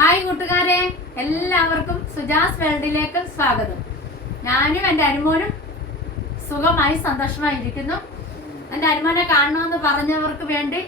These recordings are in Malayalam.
ഹായ് കൂട്ടുകാരെ എല്ലാവർക്കും സുജാസ് വേൾഡിലേക്ക് സ്വാഗതം. ഞാനും എന്റെ അനുമോനും സുഖമായി സന്തോഷമായിരിക്കുന്നു. എന്റെ അനുമോനെ കാണണമെന്ന് പറഞ്ഞവർക്ക് വേണ്ടി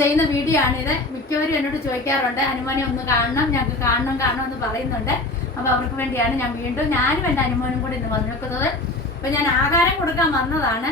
ചെയ്യുന്ന വീഡിയോ ആണിത്. മിക്കവരും എന്നോട് ചോദിക്കാറുണ്ട് അനുമോനെ ഒന്ന് കാണണം ഞങ്ങൾക്ക് കാണണം കാണണം എന്ന് പറയുന്നുണ്ട്. അപ്പോൾ അവർക്ക് വേണ്ടിയാണ് ഞാൻ വീണ്ടും ഞാനും എന്റെ അനുമോനും കൂടി ഇന്ന് വന്നിരിക്കുന്നത്. അപ്പോൾ ഞാൻ ആഹാരം കൊടുക്കാൻ വന്നതാണ്.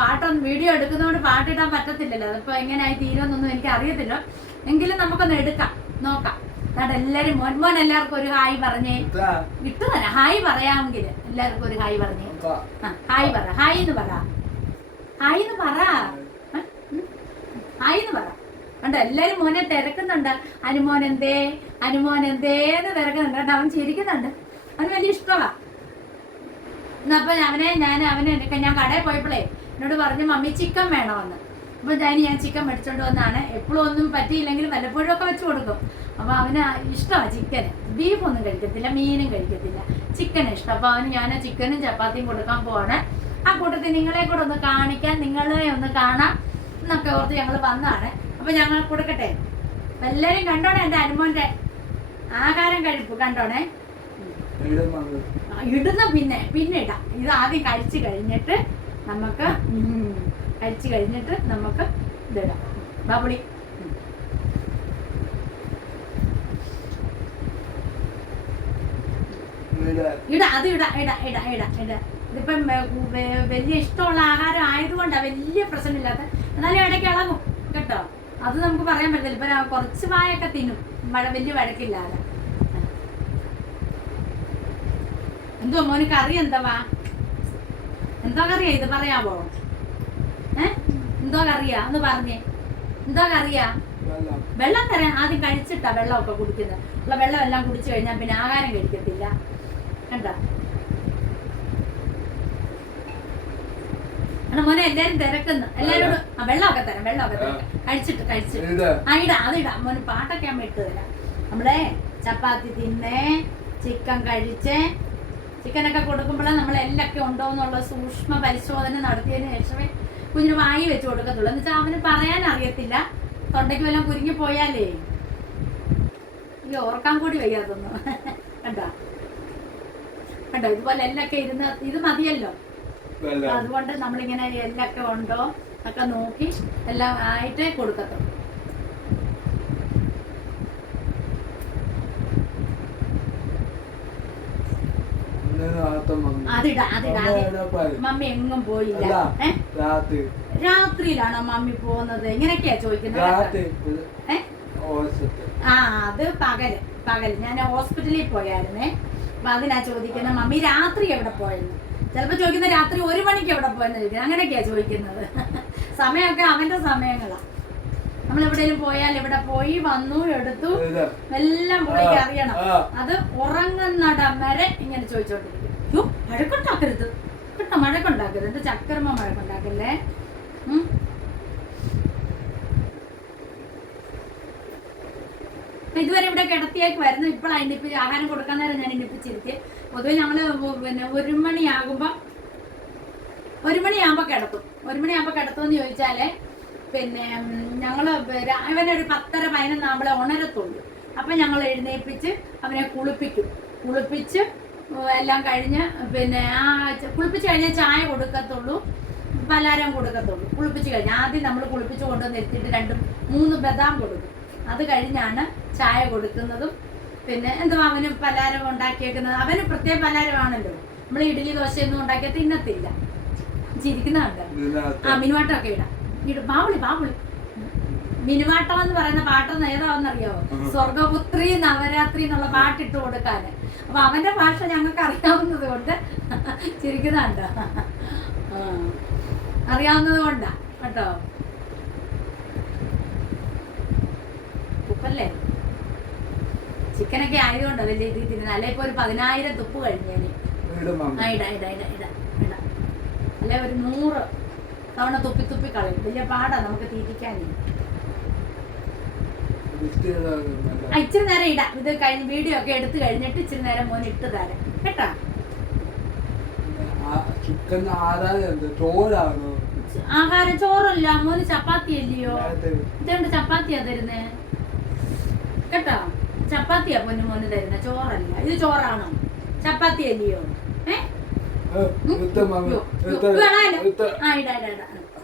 പാട്ടൊന്നും വീഡിയോ എടുക്കുന്നതുകൊണ്ട് പാട്ടിടാൻ പറ്റത്തില്ലല്ലോ. അതിപ്പോൾ എങ്ങനെയായി തീരുമെന്നൊന്നും എനിക്ക് അറിയത്തില്ല എങ്കിലും നമുക്കൊന്ന് എടുക്കാം. നോക്കാം. എന്നിട്ട് എല്ലാരും മോൻ മോൻ എല്ലാവർക്കും ഒരു ഹായ് പറഞ്ഞേ. വിട്ടു തന്നെ ഹായ് പറയാമെങ്കിൽ എല്ലാവർക്കും ഒരു ഹായ് പറഞ്ഞേ. ഹായ് പറ ഹായ് എന്ന് പറ. ഹായ് എന്ന് പറ. ഹായ് എന്ന് പറ. കണ്ടോ? എല്ലാരും മോനെ തിരക്കുന്നുണ്ട്. അനുമോൻ എന്തേ? അനുമോൻ എന്തേന്ന് തിരക്കുന്നുണ്ട്. കേട്ടോ അവൻ ചിരിക്കുന്നുണ്ട്. അവന് വലിയ ഇഷ്ടമാ എന്നപ്പോ അവനെ ഞാൻ അവനെ ഞാൻ കടയിൽ പോയപ്പോഴേ എന്നോട് പറഞ്ഞു മമ്മി ചിക്കൻ വേണമെന്ന്. അപ്പൊ ഞാൻ ഞാൻ ചിക്കൻ മേടിച്ചോണ്ട് വന്നാണ്. എപ്പോഴും ഒന്നും പറ്റിയില്ലെങ്കിലും വല്ലപ്പോഴും ഒക്കെ വെച്ച് കൊടുക്കും. അപ്പൊ അവന് ഇഷ്ടമാണ് ചിക്കൻ ബീഫ് ഒന്നും കഴിക്കത്തില്ല മീനും കഴിക്കത്തില്ല. ചിക്കൻ ഇഷ്ടം. അപ്പൊ അവന് ഞാൻ ചിക്കനും ചപ്പാത്തിയും കൊടുക്കാൻ പോവാണ്. ആ കൂട്ടത്തിൽ നിങ്ങളെ കൂടെ ഒന്ന് കാണിക്കാൻ നിങ്ങളെ ഒന്ന് കാണാം എന്നൊക്കെ ഓർത്ത് ഞങ്ങൾ വന്നതാണ് അപ്പൊ ഞങ്ങൾ കൊടുക്കട്ടെ? എല്ലാവരും കണ്ടോണേ എന്റെ അനുമോന്റെ ആഹാരം കഴിപ്പ് കണ്ടോണേ? ഇടുന്ന പിന്നെ പിന്നെ ഇടാം. ഇത് ആദ്യം കഴിച്ചു കഴിഞ്ഞിട്ട് നമുക്ക് കഴിച്ചു കഴിഞ്ഞിട്ട് നമുക്ക് ഇതിടാം. ബാബുളി ഇട അത് ഇട ഇട ഇട ഇട ഇട. ഇതിപ്പം വെ- വെ- വലിയ ഇഷ്ടമുള്ള ആഹാരം ആയതുകൊണ്ടാണ് വലിയ പ്രശ്നമില്ലാത്ത. എന്നാലും ഇടയ്ക്ക് ഇളകും കേട്ടോ? അത് നമുക്ക് പറയാൻ പറ്റില്ല ഇപ്പൊ കുറച്ച് വായൊക്കെ തിന്നും. മഴ വലിയ വഴക്കില്ലാതെ. എന്തോ മോന് കറി എന്താ എന്തോ കറിയാ ഇത്? പറയാമോ എന്തോ കറിയാ ഒന്ന് പറഞ്ഞേ. എന്തോ കറിയാ വെള്ളം തരാൻ ആദ്യം കഴിച്ചിട്ടാ വെള്ളമൊക്കെ കുടിക്കുന്നത്. ഉള്ള വെള്ളം എല്ലാം കുടിച്ചു കഴിഞ്ഞാൽ പിന്നെ ആഹാരം കഴിക്കത്തില്ല. കണ്ടോ? മോനെ എല്ലാരും തിരക്കുന്നു. എല്ലാരോടും ആ വെള്ളമൊക്കെ തരാം വെള്ളമൊക്കെ തരാം. കഴിച്ചിട്ട് കഴിച്ചിട്ട്. ആ ഇടാ അത് ഇടാം. മോന് പാട്ടൊക്കെ അമ്മ ഇട്ട് തരാം. നമ്മളെ ചപ്പാത്തി തിന്നേ ചിക്കൻ കഴിച്ചേ. ചിക്കനൊക്കെ കൊടുക്കുമ്പോഴേ നമ്മൾ എല്ലൊക്കെ ഉണ്ടോ എന്നുള്ള സൂക്ഷ്മ പരിശോധന നടത്തിയതിന് ശേഷമേ കുഞ്ഞിന് വാങ്ങി വെച്ച് കൊടുക്കത്തുള്ളൂ. എന്നുവെച്ചാൽ അവന് പറയാൻ അറിയത്തില്ല. തൊണ്ടയ്ക്ക് വല്ലതും കുരുങ്ങി പോയാലേ. ഈ ഓർക്കാൻ കൂടി വയ്യാതൊന്നും കണ്ടോ? കണ്ടോ? ഇതുപോലെ എല്ലൊക്കെ ഇരുന്ന് ഇത് മതിയല്ലോ. അതുകൊണ്ട് നമ്മളിങ്ങനെ എല്ലൊക്കെ ഉണ്ടോ ഒക്കെ നോക്കി എല്ലാം ആയിട്ടേ കൊടുക്കത്തുള്ളൂ. അതിടാ അതിടാ അത് മമ്മി എങ്ങും പോയില്ല. ഏ രാത്രിയിലാണോ മമ്മി പോകുന്നത്? ഇങ്ങനെയൊക്കെയാ ചോദിക്കുന്നത് ആ അത് പകൽ പകൽ ഞാൻ ഹോസ്പിറ്റലിൽ പോയായിരുന്നേ. അപ്പൊ അതിനാ ചോദിക്കുന്നത് മമ്മി രാത്രി എവിടെ പോയെന്ന്? ചിലപ്പോ ചോദിക്കുന്ന രാത്രി ഒരു മണിക്ക് എവിടെ പോയെന്ന് ചോദിക്കുന്നത്. അങ്ങനെയൊക്കെയാ ചോദിക്കുന്നത്. സമയമൊക്കെ അവന്റെ സമയങ്ങളാ. നമ്മൾ എവിടെയെങ്കിലും പോയാൽ ഇവിടെ പോയി വന്നു എടുത്തു എല്ലാം പുള്ളിക്ക് അറിയണം. അത് ഉറങ്ങുന്നിടം വരെ ഇങ്ങനെ ചോദിച്ചോണ്ടിരിക്കും. യ്യോ, മഴക്കുണ്ടാക്കരുത് കേട്ടോ മഴക്കുണ്ടാക്കരുത് എന്റെ ചക്കരമ്മ മഴക്കുണ്ടാക്കല്ലേ ഇതുവരെ ഇവിടെ കിടത്തിയേക്ക് വരുന്നു. ഇപ്പോഴാണ് ഇന്നിപ്പി ആഹാരം കൊടുക്കാൻ നേരം ഞാൻ ഇന്നിപ്പിച്ചിരുത്തി പൊതുവെ ഞങ്ങൾ പിന്നെ ഒരു മണിയാകുമ്പോ ഒരു മണിയാകുമ്പോ കിടത്തും ഒരു മണിയാകുമ്പോ കിടത്തുമെന്ന് ചോദിച്ചാലേ പിന്നെ ഞങ്ങൾ ഒരു പത്തര പതിനൊന്നാകുമ്പോഴേ ഉണരത്തുള്ളൂ. അപ്പൊ ഞങ്ങൾ എഴുന്നേൽപ്പിച്ച് അവനെ കുളിപ്പിക്കും. കുളിപ്പിച്ച് എല്ലാം കഴിഞ്ഞ് പിന്നെ ആ കുളിപ്പിച്ച് കഴിഞ്ഞാൽ ചായ കൊടുക്കത്തുള്ളൂ പലഹാരം കൊടുക്കത്തുള്ളൂ. കുളിപ്പിച്ച് കഴിഞ്ഞ് ആദ്യം നമ്മൾ കുളിപ്പിച്ച് കൊണ്ടുവന്ന് എത്തിയിട്ട് രണ്ട് മൂന്ന് ബദാം കൊടുക്കും. അത് കഴിഞ്ഞാണ് ചായ കൊടുക്കുന്നതും. പിന്നെ എന്തുവാ അവന് പലഹാരം ഉണ്ടാക്കിയേക്കുന്നത്? അവന് പ്രത്യേക പലഹാരമാണല്ലോ. നമ്മൾ ഇഡ്ഡലി ദോശയൊന്നും ഉണ്ടാക്കിയാൽ തിന്നത്തില്ല. ചിരിക്കുന്നുണ്ട്. ആ മിനുവാട്ടമൊക്കെ ഇടാം. ഇടും ബാവുളി ബാവുളി. മിനുവാട്ടം എന്ന് പറയുന്ന പാട്ടൊന്ന് ഏതാണെന്നറിയാവോ? സ്വർഗപുത്രി നവരാത്രി എന്നുള്ള പാട്ടിട്ട് കൊടുക്കാന് അപ്പൊ അവന്റെ ഭാഷ ഞങ്ങൾക്ക് അറിയാവുന്നത് കൊണ്ട് ചിരിക്കുന്നുണ്ട്. അറിയാവുന്നത് കൊണ്ടാ കേട്ടോ? ഉപ്പല്ലേ? ചിക്കനൊക്കെ ആയതുകൊണ്ട് വലിയ തിന്നുന്നത് അല്ലെ ഇപ്പൊ ഒരു പതിനായിരം തുപ്പ് കഴിഞ്ഞേനെ ആ ഇടാ ഇടാ ഇടാ ഇടാ ഇടാ. അല്ലെ ഒരു നൂറ് തവണ തുപ്പി തുപ്പി കളയും. വലിയ പാടാ നമുക്ക് തീറ്റിക്കാനേ. ഇച്ചിരി നേരം ഇടാം. ഇത് കഴിഞ്ഞ് വീഡിയോ ഒക്കെ എടുത്തു കഴിഞ്ഞിട്ട് ഇച്ചിരി നേരം മോൻ ഇട്ട് തരാം. കേട്ടോ? ചിക്കൻ ആരാധന ചോറാണോ? ആഹാരം ചോറല്ല. മോന് ചപ്പാത്തി അല്ലയോ ഇതുകൊണ്ട് ചപ്പാത്തിയാ തരുന്നേ? കേട്ടോ? ചപ്പാത്തിയാ പൊന്നു മോന് തരുന്ന. ചോറല്ല. ഇത് ചോറാണോ? ചപ്പാത്തി അല്ലയോ ഏഹ്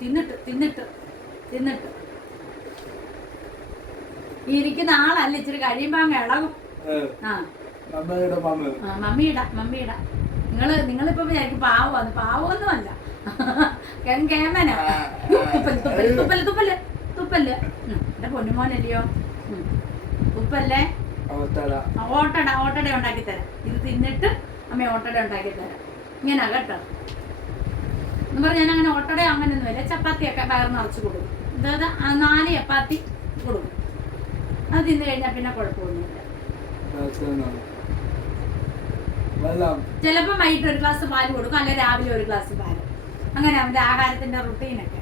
തിന്നിട്ട് തിന്നിട്ട് തിന്നിട്ട്. ഇരിക്കുന്ന ആളല്ല ഇച്ചിരി കഴിയുമ്പോ അങ്ങ് ഇളകും. ആ. മമ്മിയുടെ മമ്മ ആ, മമ്മി ഇടാ മമ്മി ഇടാ നിങ്ങൾ നിങ്ങളിപ്പോ വിചാരിക്കും പാവമാണ് പാവമൊന്നും അല്ല കേമന. തുപ്പൽ തുപ്പൽ തുപ്പൽ തുപ്പൽ തുപ്പൽ. ഉം, എന്റെ പൊന്നുമോനല്ലയോ? ഉപ്പല്ലേ തുപ്പല്ലേ? ഓട്ടട. ഓട്ടട ഉണ്ടാക്കി തരാം ഇത് തിന്നിട്ട് അമ്മ ഓട്ടട ഉണ്ടാക്കി തരാം ഇങ്ങനെ കേട്ടോ. എന്ന് പറഞ്ഞാൽ ഞാൻ അങ്ങനെ ഓട്ടട അങ്ങനെയൊന്നുമില്ല. ചപ്പാത്തിയൊക്കെ പകർന്ന് നിറച്ച് കൊടുക്കും. അതായത് നാല് ചപ്പാത്തി കൊടുക്കും. അത് തിന്നു കഴിഞ്ഞാൽ പിന്നെ കുഴപ്പമൊന്നുമില്ല ചിലപ്പോൾ വൈകിട്ട് ഒരു ഗ്ലാസ് പാൽ കൊടുക്കും അല്ലെ രാവിലെ ഒരു ഗ്ലാസ് പാൽ. അങ്ങനെ അവന്റെ ആഹാരത്തിന്റെ റുട്ടീനൊക്കെ.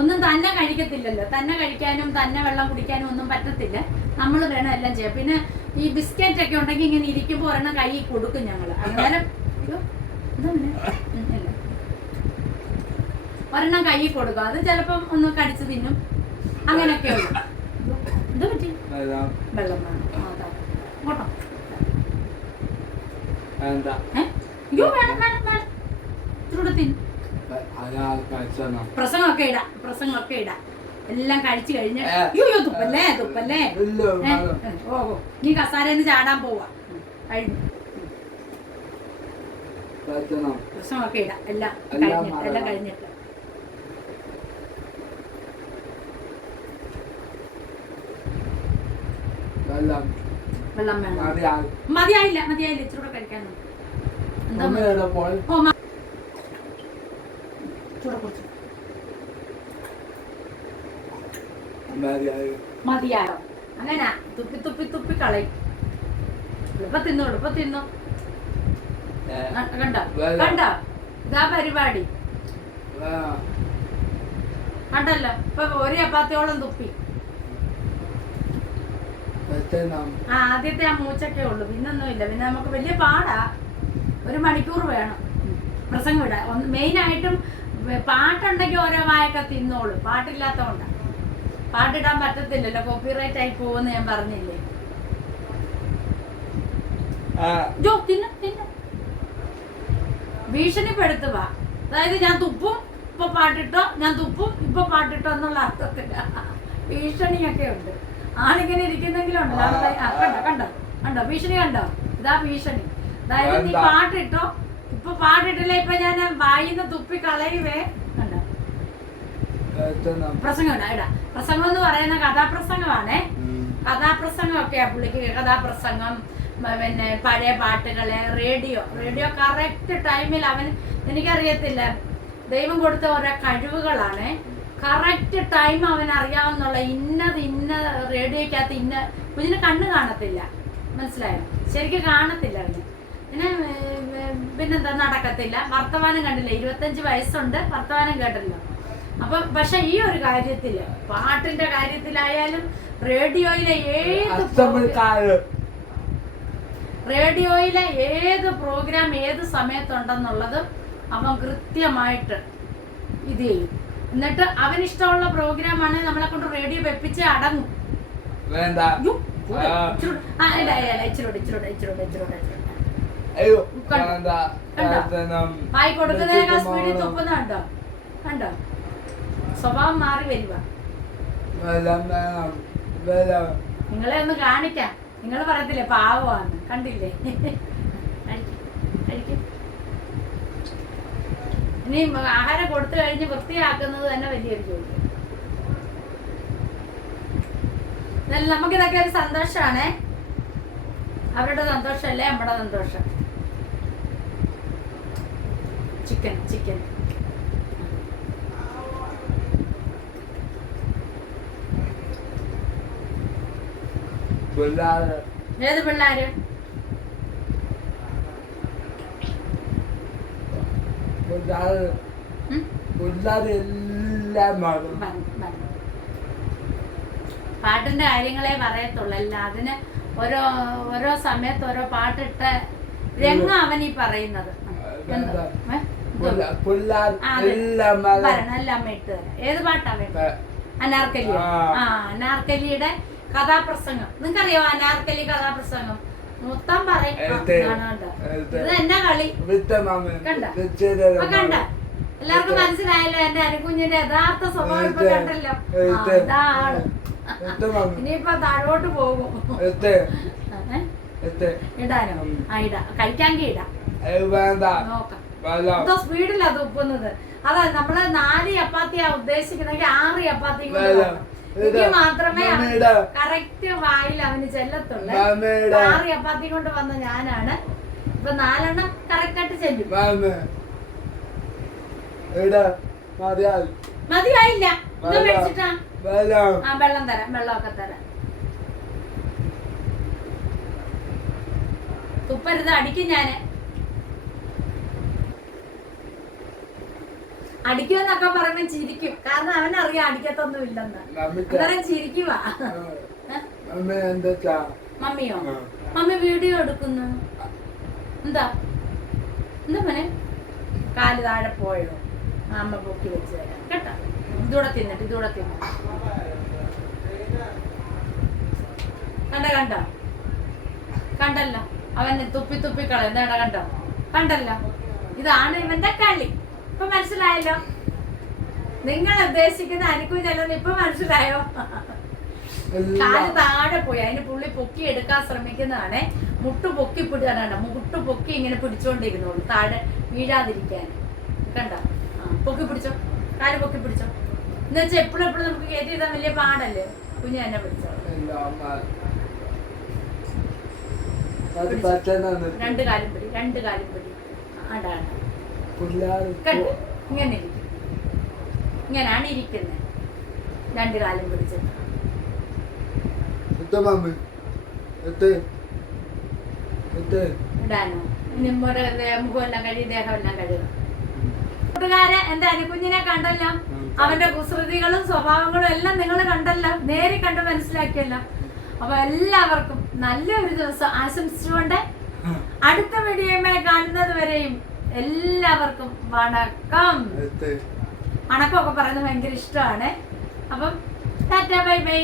ഒന്നും തന്നെ കഴിക്കത്തില്ലല്ലോ. തന്നെ കഴിക്കാനും തന്നെ വെള്ളം കുടിക്കാനും ഒന്നും പറ്റത്തില്ല. നമ്മൾ വേണം എല്ലാം ചെയ്യാം പിന്നെ ഈ ബിസ്ക്കറ്റ് ഒക്കെ ഉണ്ടെങ്കിൽ ഇങ്ങനെ ഇരിക്കുമ്പോൾ ഒരെണ്ണം കൈ കൊടുക്കും ഞങ്ങൾ അന്നേരം ഇല്ല. ഒരെണ്ണം കൈ കൊടുക്കും. അത് ചിലപ്പം ഒന്ന് കടിച്ചു തിന്നും. അങ്ങനെയൊക്കെ ഉള്ളു. എന്താ പറ്റി? വെള്ളം വേണം. ഏ? അയ്യോ വേണം വേണം വേണം. കഴിച്ചണം പ്രസംഗമൊക്കെ ഇടാം പ്രസംഗമൊക്കെ ഇടാം. എല്ലാം കഴിച്ചു കഴിഞ്ഞ. അയ്യോ തുപ്പല്ലേ തുപ്പല്ലേ? ഇല്ല ഏ, വേണം ഏ, ഓ ഓ. നീ കസാരന്ന് ചാടാൻ പോവാ. കഴിഞ്ഞു. പ്രസംഗമൊക്കെ ഇടാം. എല്ലാം കഴിഞ്ഞിട്ട് എല്ലാം കഴിഞ്ഞിട്ട്. വെള്ളം വെള്ളം വേണം. മതിയായില്ല കഴിക്കാനുണ്ട് എന്താ ഇച്ചിരൂടെ മതിയായോ. അങ്ങനെ. തുപ്പി തുപ്പി തുപ്പി കളയും. എളുപ്പം തിന്നു എളുപ്പം തിന്നു. ആ, കണ്ടോ? വെള്ളം. കണ്ടോ? ഇതാ പരിപാടി. വെള്ളം കണ്ടല്ലോ? ഇപ്പൊ ഒരു ചപ്പാത്തിയോളം തുപ്പി. ആ ആദ്യത്തെ ആ മൂച്ചൊക്കെ ഉള്ളു. പിന്നൊന്നും ഇല്ല പിന്നെ നമുക്ക് വലിയ പാടാ. ഒരു മണിക്കൂർ വേണം. പ്രസംഗം ഇടാൻ ഒന്ന് മെയിനായിട്ടും പാട്ടുണ്ടെങ്കിൽ ഓരോ വായൊക്കെ തിന്നോളൂ. പാട്ടില്ലാത്തതുകൊണ്ടാ പാട്ടിടാൻ പറ്റത്തില്ലല്ലോ. കോപ്പിറൈറ്റ് ആയി പോകുമെന്ന് ഞാൻ പറഞ്ഞില്ലേ? ജോ തിന്ന തിന്ന. ഭീഷണിപ്പെടുത്തുക അതായത് ഞാൻ തുപ്പും ഇപ്പൊ പാട്ടിട്ടോ ഞാൻ തുപ്പും ഇപ്പൊ പാട്ടിട്ടോ എന്നുള്ള അർത്ഥത്തില്ല ഭീഷണിയൊക്കെ ഉണ്ട്. ആളിങ്ങനെ ഇരിക്കുന്നെങ്കിലും ഉണ്ടല്ലോ ആ, കണ്ടോ കണ്ടോ? കണ്ടോ? ഭീഷണി കണ്ടോ? ഇതാ ഭീഷണി. അതായത് നീ എന്താ? പാട്ടിട്ടോ? ഇപ്പൊ പാട്ടിട്ടില്ല? ഇപ്പൊ ഞാൻ വായിന്ന് തുപ്പി കളയുവേ. കണ്ടോ? പ്രസംഗം ഇടാ ഇടാ പ്രസംഗം എന്ന് പറയുന്ന കഥാപ്രസംഗമാണേ. കഥാപ്രസംഗമൊക്കെയാ പുള്ളിക്ക് കഥാപ്രസംഗം. മ- പിന്നെ പഴയ പാട്ടുകൾ റേഡിയോ. റേഡിയോ കറക്റ്റ് ടൈമിൽ അവൻ എനിക്കറിയത്തില്ല. ദൈവം കൊടുത്ത ഓരോ കഴിവുകളാണ്. കറക്റ്റ് ടൈം അവൻ അറിയാവുന്നുള്ള ഇന്നത് ഇന്ന റേഡിയോക്കകത്ത് ഇന്ന കുഞ്ഞിന് കണ്ണ് കാണത്തില്ല. മനസ്സിലായോ? ശരിക്കും കാണത്തില്ല അവന്. പിന്നെ പിന്നെന്താ? നടക്കത്തില്ല. വർത്തമാനം കണ്ടില്ല. ഇരുപത്തഞ്ച് വയസ്സുണ്ട്. വർത്തമാനം കേട്ടില്ല. അപ്പൊ പക്ഷെ ഈ ഒരു കാര്യത്തിൽ പാട്ടിന്റെ കാര്യത്തിലായാലും റേഡിയോയിലെ ഏത് റേഡിയോയിലെ ഏത് പ്രോഗ്രാം ഏത് സമയത്തുണ്ടെന്നുള്ളത് അവൻ കൃത്യമായിട്ട് ഇത് ചെയ്യും. എന്നിട്ട് അവനിഷ്ടമുള്ള പ്രോഗ്രാം ആണ് നമ്മളെ കൊണ്ട് റേഡിയോ വെപ്പിച്ച് അടങ്ങും. വേണ്ട. കണ്ടോ? കൊടുക്കുന്നതിനേക്കാൾ സ്പീഡിൽ സ്വഭാവം മാറി വരിക. നിങ്ങളെ ഒന്ന് കാണിക്കാം. നിങ്ങൾ പറയത്തില്ലേ പാവമാണ്. കണ്ടില്ലേ? കഴിക്കും കഴിക്കും ഇനി ആഹാരം കൊടുത്തു കഴിഞ്ഞ് വൃത്തിയാക്കുന്നത് തന്നെ വലിയൊരു ജോലി. നമുക്ക് നമുക്കിതൊക്കെ ഒരു സന്തോഷമാണേ അവരുടെ സന്തോഷമല്ലേ നമ്മുടെ സന്തോഷം. Chicken chicken. ഏത് പിള്ളേര്? കൊല്ലാതെ പിള്ളേര് എല്ലാം. പാട്ടിന്റെ കാര്യങ്ങളെ പറയത്തുള്ളൂ. അല്ല അതിന് ഓരോ ഓരോ സമയത്ത് ഓരോ പാട്ടിട്ട രംഗ അവൻ ഈ പറയുന്നത്. എല്ലാം ഇട്ട് ഏത് പാട്ടാ അനാർക്കലി. ആ അനാർക്കലിയുടെ കഥാപ്രസംഗം. നിങ്ങൾക്കറിയോ അനാർക്കലി കഥാപ്രസംഗം? മൊത്തം പറയും. എന്നാ കളി? കണ്ട? എല്ലാവർക്കും മനസ്സിലായല്ലോ എന്റെ അനുകുഞ്ഞിന്റെ യഥാർത്ഥ സ്വഭാവം ഇപ്പൊ. കണ്ടല്ലോ. ഇനിയിപ്പൊ താഴോട്ട് പോകും. ഇടാനോ? ആ ഇടാ. കഴിക്കാങ്കി ഇടാം. നോക്കാം. സ്പീഡിലാ തുപ്പുന്നത് അതാ നമ്മൾ നാല് ചപ്പാത്തിയാ ഉദ്ദേശിക്കുന്നെങ്കിൽ ആറ് ചപ്പാത്തി. മാത്രമേ. കറക്റ്റ് വായിൽ അവന് ചെല്ലത്തുള്ളൂ. ആറ് ചപ്പാത്തി കൊണ്ട് വന്ന ഞാനാണ്. ഇപ്പൊ നാലെണ്ണം കറക്റ്റ് ആയിട്ട് ചെല്ലും. മതിയായില്ല. വെള്ളം തരാം വെള്ളമൊക്കെ തരാം. തുപ്പരുത് അടിക്കും ഞാൻ. അടിക്കുമെന്നൊക്കെ പറയുമ്പോ ചിരിക്കും. കാരണം അവനറിയാം അടിക്കത്തൊന്നും ഇല്ലെന്ന് അന്നേരം ചിരിക്കുവാ. മമ്മിയോ. മമ്മി വീഡിയോ എടുക്കുന്നു. എന്താ? എന്താ മോനെ? കാൽ താഴെ പോയോ? അമ്മ പൊക്കി വെച്ച് തരാം. കേട്ടോ? ഇതൂടെ തിന്നിട്ട് ഇതൂടെ തിന്നു കണ്ട കണ്ട? കണ്ടല്ല? അവനെ തുപ്പി തുപ്പി കളയുന്നേട കണ്ടോ? കണ്ടല്ല? ഇതാണ് ഇവന്റെ കളി. ഇപ്പൊ മനസ്സിലായല്ലോ. നിങ്ങൾ ഉദ്ദേശിക്കുന്ന അനുകൂലല്ലെന്ന് ഇപ്പൊ മനസ്സിലായോ? കാൽ താഴെ പോയി അതിന് പുള്ളി പൊക്കി എടുക്കാൻ ശ്രമിക്കുന്നതാണ്. മുട്ട് പൊക്കി പിടിക്കാനാണ്. മുട്ട് പൊക്കി ഇങ്ങനെ പിടിച്ചോണ്ടിരുന്നോളൂ താഴെ വീഴാതിരിക്കാൻ. കണ്ട? പൊക്കി പിടിച്ചോ? കാൽ പൊക്കി പിടിച്ചോ? എന്ന് വെച്ചാൽ എപ്പോഴും എപ്പോഴും നമുക്ക് കയറ്റി ചെയ്താൽ വലിയ പാടല്ലേ? കുഞ്ഞു തന്നെ പിടിച്ചോ. രണ്ട് കാലും പിടി രണ്ട് കാലും പിടി. ആടാണ് ഇങ്ങനെ ഇരിക്കും. ഇങ്ങനെയാണ് ഇരിക്കുന്നത്. രണ്ട് കാലം പിടിച്ചത് ഇടാനോ? മുഖമെല്ലാം കഴുകി ദേഹമെല്ലാം കഴുകും കൂട്ടുകാരെ എന്റെ അനുകുഞ്ഞിനെ കണ്ടല്ലോ? അവന്റെ കുസൃതികളും സ്വഭാവങ്ങളും എല്ലാം നിങ്ങൾ കണ്ടല്ലോ? നേരി കണ്ട് മനസ്സിലാക്കിയല്ലോ. അപ്പൊ എല്ലാവർക്കും നല്ലൊരു ദിവസം ആശംസിച്ചുകൊണ്ട് അടുത്ത വീഡിയോയുമായി കാണുന്നത് വരെയും എല്ലാവർക്കും വണക്കം. വണക്കമൊക്കെ പറയുന്നത് ഭയങ്കര ഇഷ്ടമാണ്. അപ്പം ടാറ്റ ബൈ ബൈ.